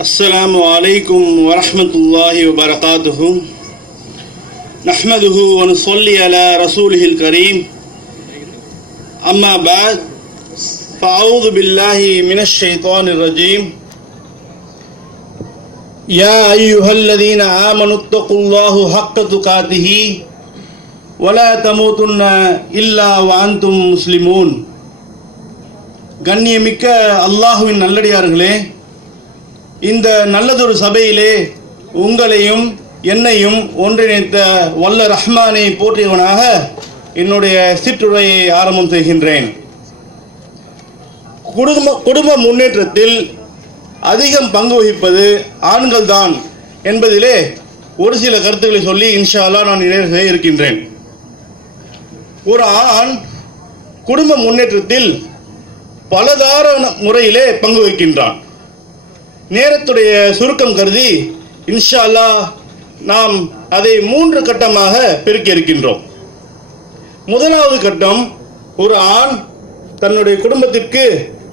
السلام عليكم ورحمة الله وبركاته نحمده ونصلي على رسوله الكريم أما بعد فأعوذ بالله من الشيطان الرجيم يا أيها الذين آمنوا اتقوا الله حق تقاته ولا تموتن إلا وأنتم مسلمون கண்ணியமிக்க அல்லாஹுவின் நல்லடியார்களே இந்த நல்லதொரு சபையிலே உங்களையும் என்னையும் ஒன்றிணைத்த வல்ல ரஹ்மானை போற்றியவனாக என்னுடைய சிற்றுரையை ஆரம்பம் செய்கின்றேன். குடும்ப குடும்ப முன்னேற்றத்தில் அதிகம் பங்கு வகிப்பது ஆண்கள்தான் என்பதிலே ஒரு சில கருத்துக்களை சொல்லி இன்ஷா அல்லா நான் நிறைவு செய்ய இருக்கின்றேன். ஒரு ஆண் குடும்ப முன்னேற்றத்தில் பலதார முறையிலே பங்கு வகிக்கின்றான். நேரத்துடைய சுருக்கம் கருதி இன்ஷா நாம் அதை மூன்று கட்டமாக பிரிக்க இருக்கின்றோம். முதலாவது கட்டம் ஒரு ஆண் தன்னுடைய குடும்பத்திற்கு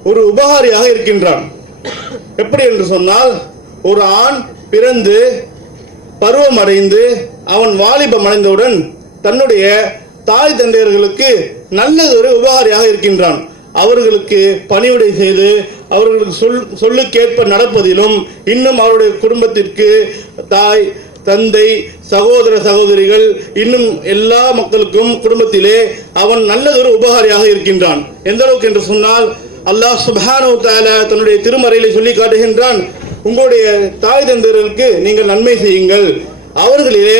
ஒரு உபகாரியாக இருக்கின்றான். எப்படி என்று சொன்னால் ஒரு ஆண் பிறந்து பருவம் அடைந்து அவன் வாலிபம் அடைந்தவுடன் தன்னுடைய தாய் தந்தையர்களுக்கு நல்லதொரு உபகாரியாக இருக்கின்றான். அவர்களுக்கு பணிவிடை செய்து அவர்களுக்கு சொல் சொல்லுக்கேற்ப நடப்பதிலும் இன்னும் அவருடைய குடும்பத்திற்கு தாய் தந்தை சகோதர சகோதரிகள் இன்னும் எல்லா மக்களுக்கும் குடும்பத்திலே அவன் நல்லதொரு உபகாரியாக இருக்கின்றான். எந்த அளவுக்கு என்று சொன்னால் அல்லாஹ் சுபானு தால தன்னுடைய திருமறையிலே சொல்லி காட்டுகின்றான் உங்களுடைய தாய் தந்தையர்களுக்கு நீங்கள் நன்மை செய்யுங்கள். அவர்களிலே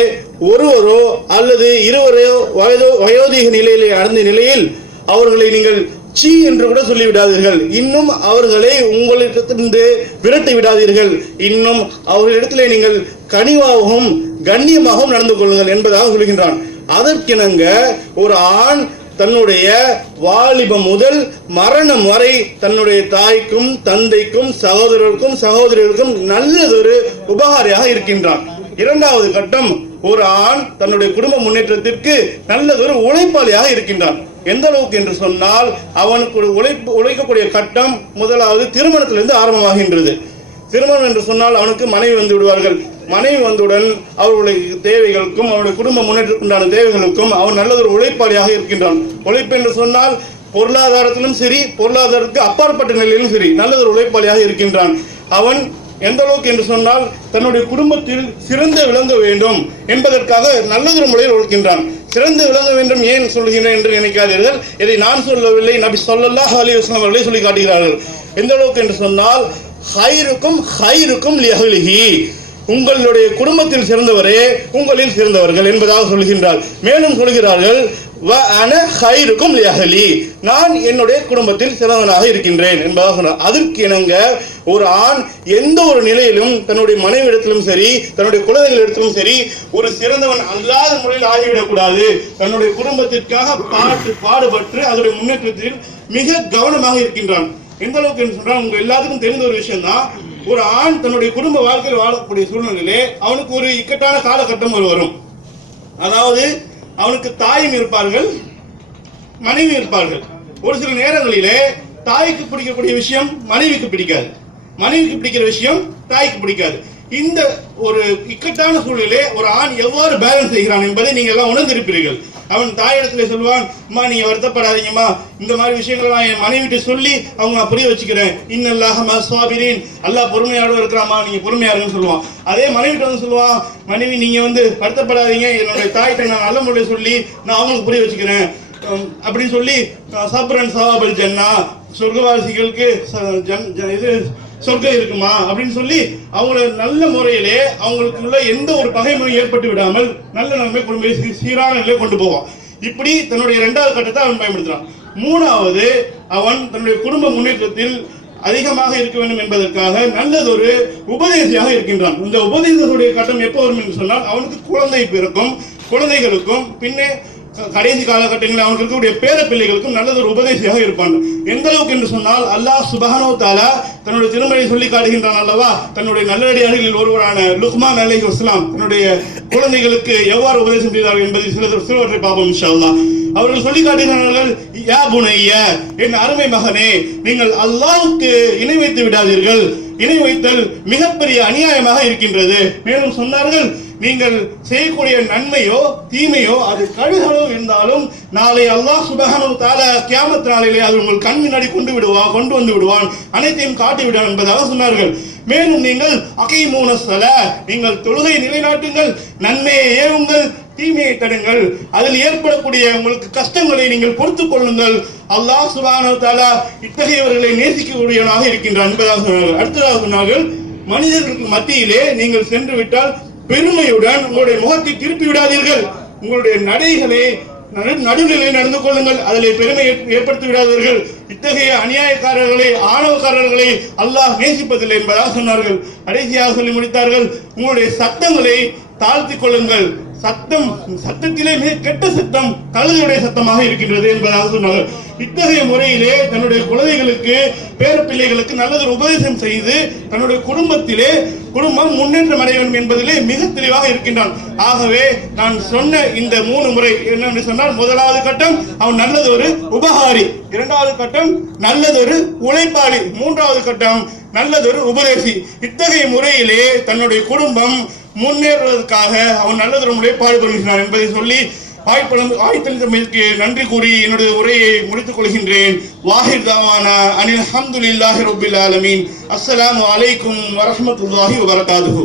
ஒருவரோ அல்லது இருவரையோ வயதோ வயோதிக நிலையிலே அடைந்த நிலையில் அவர்களை நீங்கள் சீ என்று கூட சொல்லிவிடாதீர்கள். இன்னும் அவர்களை உங்களிடத்திலிருந்து விரட்டி விடாதீர்கள். இன்னும் அவர்களிடத்திலே நீங்கள் கனிவாகவும் கண்ணியமாகவும் நடந்து கொள்ளுங்கள் என்பதாக சொல்கின்றான். அதற்கிணங்க ஒரு ஆண் தன்னுடைய வாலிபம் முதல் மரணம் வரை தன்னுடைய தாய்க்கும் தந்தைக்கும் சகோதரருக்கும் சகோதரிகளுக்கும் நல்லதொரு உபகாரியாக இருக்கின்றான். இரண்டாவது கட்டம் ஒரு ஆண் தன்னுடைய குடும்ப முன்னேற்றத்திற்கு நல்லதொரு உழைப்பாளியாக இருக்கின்றான். எந்த அளவுக்கு என்று சொன்னால் அவனுக்கு ஒரு உழைப்பு உழைக்கக்கூடிய கட்டம் முதலாவது திருமணத்திலிருந்து ஆரம்பமாகின்றது. திருமணம் என்று சொன்னால் அவனுக்கு மனைவி வந்து விடுவார்கள். மனைவி வந்தவுடன் அவர்களுடைய தேவைகளுக்கும் அவருடைய குடும்ப முன்னேற்றத்துக்குண்டான தேவைகளுக்கும் அவன் நல்லதொரு உழைப்பாளியாக இருக்கின்றான். உழைப்பு என்று சொன்னால் பொருளாதாரத்திலும் சரி பொருளாதாரத்துக்கு அப்பாற்பட்ட நிலையிலும் சரி நல்லதொரு உழைப்பாளியாக இருக்கின்றான். அவன் எந்த அளவுக்கு என்று சொன்னால் தன்னுடைய குடும்பத்தில் சிறந்து விளங்க வேண்டும் என்பதற்காக நல்லதொரு முறையில் உழைக்கின்றான். சிறந்து விளங்க வேண்டும் ஏன் சொல்கிறேன் என்று நினைக்காதீர்கள். இதை நான் சொல்லவில்லை. நபி சொல்லல்லாஹ் அலி வஸ்லாம் அவர்களே சொல்லி காட்டுகிறார்கள். எந்த அளவுக்கு என்று சொன்னால் ஹைருக்கும் ஹைருக்கும் லிஹலிஹி உங்களுடைய குடும்பத்தில் சிறந்தவரே உங்களில் சிறந்தவர்கள் என்பதாக சொல்கின்றார். மேலும் சொல்கிறார்கள் வ அன ஹைருக்கும் லியஹலி நான் என்னுடைய குடும்பத்தில் சிறந்தவனாக இருக்கின்றேன் என்பதாக சொன்னார் அதற்கு இணங்க ஒரு ஆண் எந்த ஒரு நிலையிலும் தன்னுடைய மனைவியிடத்திலும் சரி தன்னுடைய குழந்தைகளிடத்திலும் சரி ஒரு சிறந்தவன் அல்லாத முறையில் ஆகிவிடக்கூடாது. தன்னுடைய குடும்பத்திற்காக பாட்டு பாடுபட்டு அதனுடைய முன்னேற்றத்தில் மிக கவனமாக இருக்கின்றான். எந்த அளவுக்கு என்று சொன்னால் உங்க எல்லாத்துக்கும் தெரிந்த ஒரு விஷயம் தான் ஒரு ஆண் தன்னுடைய குடும்ப வாழ்க்கையில் வாழக்கூடிய சூழ்நிலையிலே அவனுக்கு ஒரு இக்கட்டான காலகட்டம் ஒரு வரும் அதாவது அவனுக்கு தாயும் இருப்பார்கள் மனைவி இருப்பார்கள். ஒரு சில நேரங்களிலே தாய்க்கு பிடிக்கக்கூடிய விஷயம் மனைவிக்கு பிடிக்காது. மனைவிக்கு பிடிக்கிற விஷயம் தாய்க்கு பிடிக்காது. இந்த ஒரு இக்கட்டான சூழலிலே ஒரு ஆண் எவ்வாறு பேலன்ஸ் செய்கிறான் என்பதை நீங்கள் எல்லாம் உணர்ந்திருப்பீர்கள். அவன் தாயிடத்துல சொல்லுவான் அம்மா நீங்க வருத்தப்படாதீங்கம்மா. இந்த மாதிரி விஷயங்கள்லாம் என் மனைவிட்டு சொல்லி அவங்க நான் புரிய வச்சுக்கிறேன். இன்னல்லாக சுவாபிரின் அல்லாஹ் பொறுமையோட இருக்கிறாமா நீங்க பொறுமையா இருக்குன்னு சொல்லுவான். அதே மனைவிட்டு வந்து சொல்லுவான் மனைவி நீங்க வந்து வருத்தப்படாதீங்க. என்னுடைய தாய்கிட்ட நான் நல்ல முறையை சொல்லி நான் அவங்களுக்கு புரிய வச்சுக்கிறேன். அப்படின்னு சொல்லி சாப்பிட்றேன் சவாபல் ஜன்னா. சொர்க்கவாசிகளுக்கு ச- ஜன்- இது சொர்க்கம் இருக்குமா அப்படின்னு சொல்லி அவங்கள நல்ல முறையிலே அவங்களுக்குள்ள எந்த ஒரு பகைமையும் ஏற்பட்டு விடாமல் நல்ல நன்மை குடும்பத்தை சீ- சீரான நிலையை கொண்டு போவான். இப்படி தன்னுடைய இரண்டாவது கட்டத்தை அவன் பயன்படுத்துறான். மூணாவது அவன் தன்னுடைய குடும்ப முன்னேற்றத்தில் அதிகமாக இருக்க வேண்டும் என்பதற்காக நல்லதொரு உபதேசியாக இருக்கின்றான். இந்த உபதேசத்துடைய கட்டம் எப்போ வரும் என்று சொன்னால் அவனுக்கு குழந்தை பிறக்கும் குழந்தைகளுக்கும் பின்னே கடைசி காலகட்டங்களில் அவனுக்கு இருக்கக்கூடிய பேர பிள்ளைகளுக்கும் நல்லது ஒரு உபதேசியாக இருப்பான் எந்த அளவுக்கு என்று சொன்னால் அல்லாஹ் சுபஹானோ தாலா தன்னுடைய திருமலை சொல்லி காட்டுகின்றான் அல்லவா? தன்னுடைய நல்லடியார்களில் ஒருவரான லுக்மான் அலை வஸ்லாம் தன்னுடைய குழந்தைகளுக்கு எவ்வாறு உபதேசம் செய்தார்கள் என்பதை சில சிலவற்றை பார்ப்போம் இன்ஷா அவர்கள் சொல்லி காட்டுகிறார்கள் யா புனைய என் அருமை மகனே நீங்கள் அல்லாவுக்கு இணை வைத்து விடாதீர்கள். இணை வைத்தல் மிகப்பெரிய அநியாயமாக இருக்கின்றது. மேலும் சொன்னார்கள் நீங்கள் செய்யக்கூடிய நன்மையோ தீமையோ அது கழுகளோ இருந்தாலும் நாளை அல்லாஹ் சுபஹானு தால கியாமத் நாளிலே அது உங்கள் கண் முன்னாடி கொண்டு விடுவான் கொண்டு வந்து விடுவான். அனைத்தையும் காட்டி விடுவான் என்பதாக சொன்னார்கள். மேலும் நீங்கள் அகைமூன சல நீங்கள் தொழுகை நிலைநாட்டுங்கள் நன்மையை ஏவுங்கள் தீமையை தடுங்கள். அதில் ஏற்படக்கூடிய உங்களுக்கு கஷ்டங்களை நீங்கள் பொறுத்து கொள்ளுங்கள். அல்லாஹ் சுபான தாலா இத்தகையவர்களை நேசிக்கக்கூடியவனாக இருக்கின்றான் என்பதாக சொன்னார்கள். அடுத்ததாக சொன்னார்கள் மனிதர்களுக்கு மத்தியிலே நீங்கள் சென்று விட்டால் பெருமையுடன் உங்களுடைய முகத்தை திருப்பி விடாதீர்கள். உங்களுடைய நடைகளை நடுநிலை நடந்து கொள்ளுங்கள். அதில் பெருமை ஏற்- ஏற்படுத்தி விடாதீர்கள். இத்தகைய அநியாயக்காரர்களை ஆணவக்காரர்களை அல்லாஹ் நேசிப்பதில்லை என்பதாக சொன்னார்கள். கடைசியாக சொல்லி முடித்தார்கள். உங்களுடைய சத்தங்களை தாழ்த்தி கொள்ளுங்கள். சத்தம் சத்தத்திலே மிக கெட்ட சத்தம் கழுதையுடைய சத்தமாக இருக்கின்றது என்பதாக சொன்னார்கள். இத்தகைய முறையிலே தன்னுடைய குழந்தைகளுக்கு பேர பிள்ளைகளுக்கு நல்லது உபதேசம் செய்து தன்னுடைய குடும்பத்திலே குடும்பம் முன்னேற்றம் அடைய வேண்டும் என்பதிலே மிக தெளிவாக இருக்கின்றான். ஆகவே நான் சொன்ன இந்த மூணு முறை என்னென்று சொன்னால் முதலாவது கட்டம் அவன் நல்லது ஒரு உபகாரி. இரண்டாவது கட்டம் நல்லதொரு உழைப்பாளி. மூன்றாவது கட்டம் நல்லதொரு உபதேசி. இத்தகைய முறையிலே தன்னுடைய குடும்பம் முன்னேறுவதற்காக அவன் நல்லதொரு முறை பாடுபடுகிறான் என்பதை சொல்லி வாய்ப்பளம் வாய்த்தளித்தமைக்கு நன்றி கூறி என்னுடைய உரையை முடித்துக் கொள்கின்றேன். வாஹிர் தாவானா அனில் அஹமதுல்லாஹி ரபுல் ஆலமீன். அஸ்ஸலாமு அலைக்கும் வரஹ்மத்துல்லாஹி வபரகாதுஹு.